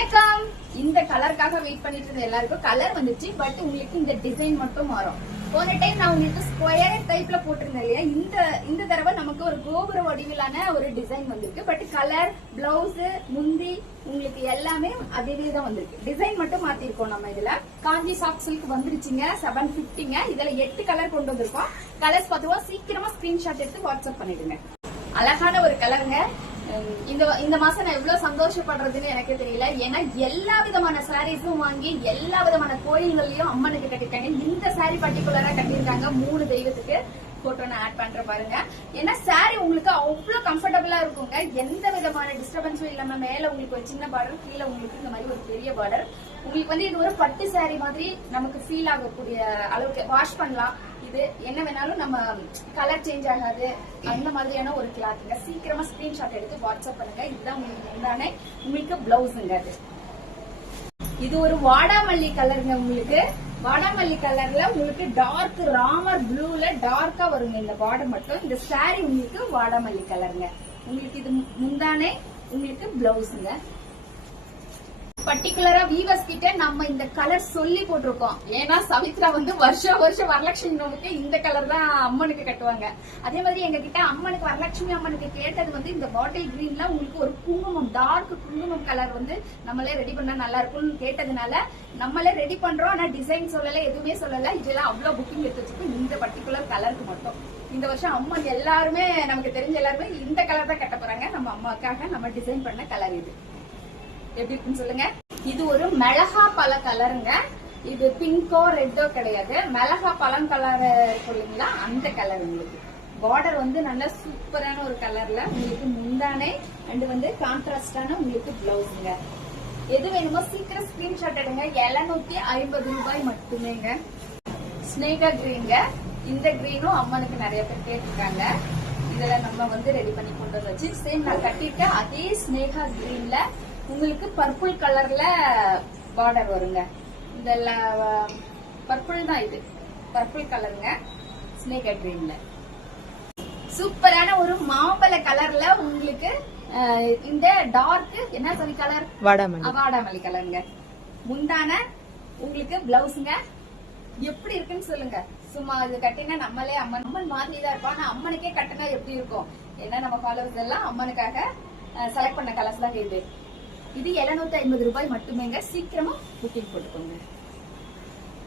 வணக்கம். இந்த கலருக்காக வெயிட் பண்ணிட்டு இருந்த எல்லாருக்கும் கலர் வந்துச்சு. பட் உங்களுக்கு இந்த டிசைன் மட்டும் மாறும். போன டைம் நான் உங்களுக்கு ஸ்கொயர் டைப்ல போட்டிருந்தேன் இல்லையா, இந்த தடவை நமக்கு ஒரு கோபுர வடிவிலான ஒரு டிசைன் வந்திருக்கு. பட் கலர், பிளவுஸ், முந்தி உங்களுக்கு எல்லாமே அதே தான் வந்திருக்கு. டிசைன் மட்டும் மாத்திருக்கோம். நம்ம இதுல காஞ்சி சாஃப்ட் சில்க் வந்துருச்சுங்க. 750ங்க. இதுல 8 கலர் கொண்டு வந்திருக்கோம். கலர்ஸ் பார்த்துவா சீக்கிரமா ஸ்கிரீன்ஷாட் எடுத்து வாட்ஸ்அப் பண்ணிடுங்க. அழகான ஒரு கலருங்க. இந்த மாசம் நான் எவ்வளவு சந்தோஷப்படுறதுன்னு எனக்கு தெரியல. ஏன்னா எல்லா விதமான சாரீஸும் வாங்கி எல்லா விதமான கோயில்கள்லயும் அம்மனுக்கு கட்டிருக்காங்க. இந்த சாரீ பர்டிகுலரா கட்டிருக்காங்க. 3 தெய்வத்துக்கு போட்டோ நான் ஆட் பண்ற பாருங்க. ஏன்னா சாரி உங்களுக்கு அவ்வளவு கம்ஃபர்டபுளா இருக்குங்க. எந்த விதமான டிஸ்டர்பன்ஸும் இல்லாம மேல உங்களுக்கு ஒரு சின்ன பார்டர், கீழே உங்களுக்கு இந்த மாதிரி ஒரு பெரிய பார்டர். உங்களுக்கு இது ஒரு பட்டு சாரி மாதிரி நமக்கு ஃபீல் ஆகக்கூடிய அளவுக்கு வாஷ் பண்ணலாம். இது என்ன வேணாலும் நம்ம கலர் சேஞ்ச் ஆகாது. அந்த மாதிரியான ஒரு கிளாத்துங்க. சீக்கிரமா ஸ்கிரீன்ஷாட் எடுத்து வாட்ஸ்அப் பண்ணுங்க. இதுதான் உங்களுக்கு முந்தானே, உங்களுக்கு பிளவுஸுங்க. அது இது ஒரு வாடாமல்லி கலருங்க. உங்களுக்கு வாடாமல்லி கலர்ல உங்களுக்கு டார்க் ராமர் ப்ளூல டார்க்கா வருங்க இந்த பார்டர் மட்டும். இந்த சாரி உங்களுக்கு வாடாமல்லி கலருங்க. உங்களுக்கு இது முந்தானே, உங்களுக்கு பிளவுஸுங்க. பர்டிகுலரா வீவர்ஸ் கிட்ட நம்ம இந்த கலர் சொல்லி போட்டிருக்கோம். ஏன்னா சவித்ரா வருஷம் வரலட்சுமி நோவுக்கு இந்த கலர் தான் அம்மனுக்கு கட்டுவாங்க. அதே மாதிரி எங்க கிட்ட அம்மனுக்கு வரலட்சுமி அம்மனுக்கு கேட்டது இந்த பாட்டில் கிரீன்ல உங்களுக்கு ஒரு குங்குமம், டார்க் குங்குமம் கலர் நம்மளே ரெடி பண்ணா நல்லா இருக்கும்னு கேட்டதுனால நம்மளே ரெடி பண்றோம். ஆனா டிசைன் சொல்லல, எதுவுமே சொல்லல. இதெல்லாம் அவ்வளவு புக்கிங் எடுத்து வச்சிருக்கோம் இந்த பர்டிகுலர் கலருக்கு மட்டும். இந்த வருஷம் அம்மன் எல்லாருமே நமக்கு தெரிஞ்ச எல்லாருமே இந்த கலர் தான் கட்ட போறாங்க. நம்ம அம்மாக்காக நம்ம டிசைன் பண்ண கலர் இது. எப்படி இருக்குன்னு சொல்லுங்க. இது ஒரு மிளகா பழ கலருங்க. இது பிங்கோ ரெட்டோ கிடையாது. மிளகா பழம் கலர் சொல்லுங்களா, அந்த கலர். உங்களுக்கு பார்டர் நல்ல சூப்பரான ஒரு கலர்ல உங்களுக்கு முந்தானே அண்ட் கான்ட்ராஸ்டான உங்களுக்கு பிளவுஸ்ங்க. எது வேணுமோ சீக்கிரம் ஸ்கிரீன்ஷாட் எடுங்க. 750 ரூபாய் மட்டுமேங்க. ஸ்னேகா கிரீன்ங்க. இந்த கிரீனும் அம்மனுக்கு நிறைய பேர் கேட்டிருக்காங்க. இதுல நம்ம ரெடி பண்ணி கொண்டு வச்சு சேம் நான் கட்டிருக்கேன். அதே ஸ்னேகா கிரீன்ல உங்களுக்கு பர்பிள் கலர்ல பார்டர் வருங்க. இந்த பர்பிள் தான், இது பர்பிள் கலருங்க. ஸ்னேகா கிரீன்ல சூப்பரான ஒரு மாம்பழ கலர்ல உங்களுக்கு இந்த டார்க் என்ன சொல்லி கலர், வாடாமல்லி கலருங்க. முந்தான உங்களுக்கு பிளவுஸ்ங்க. எப்படி இருக்குன்னு சொல்லுங்க. சும்மா இது கட்டினா நம்மளே அம்மன் மாதிரி தான் இருப்போம். ஆனா அம்மனுக்கே கட்டினா எப்படி இருக்கும்? ஏன்னா நம்ம ஃபாலோவர்ஸ் எல்லாம் அம்மனுக்காக செலக்ட் பண்ண கலர்ஸ் தான் இது. 750 ரூபாய் மட்டுமேங்க. சீக்கிரமா புக்கிங் போட்டுக்கோங்க.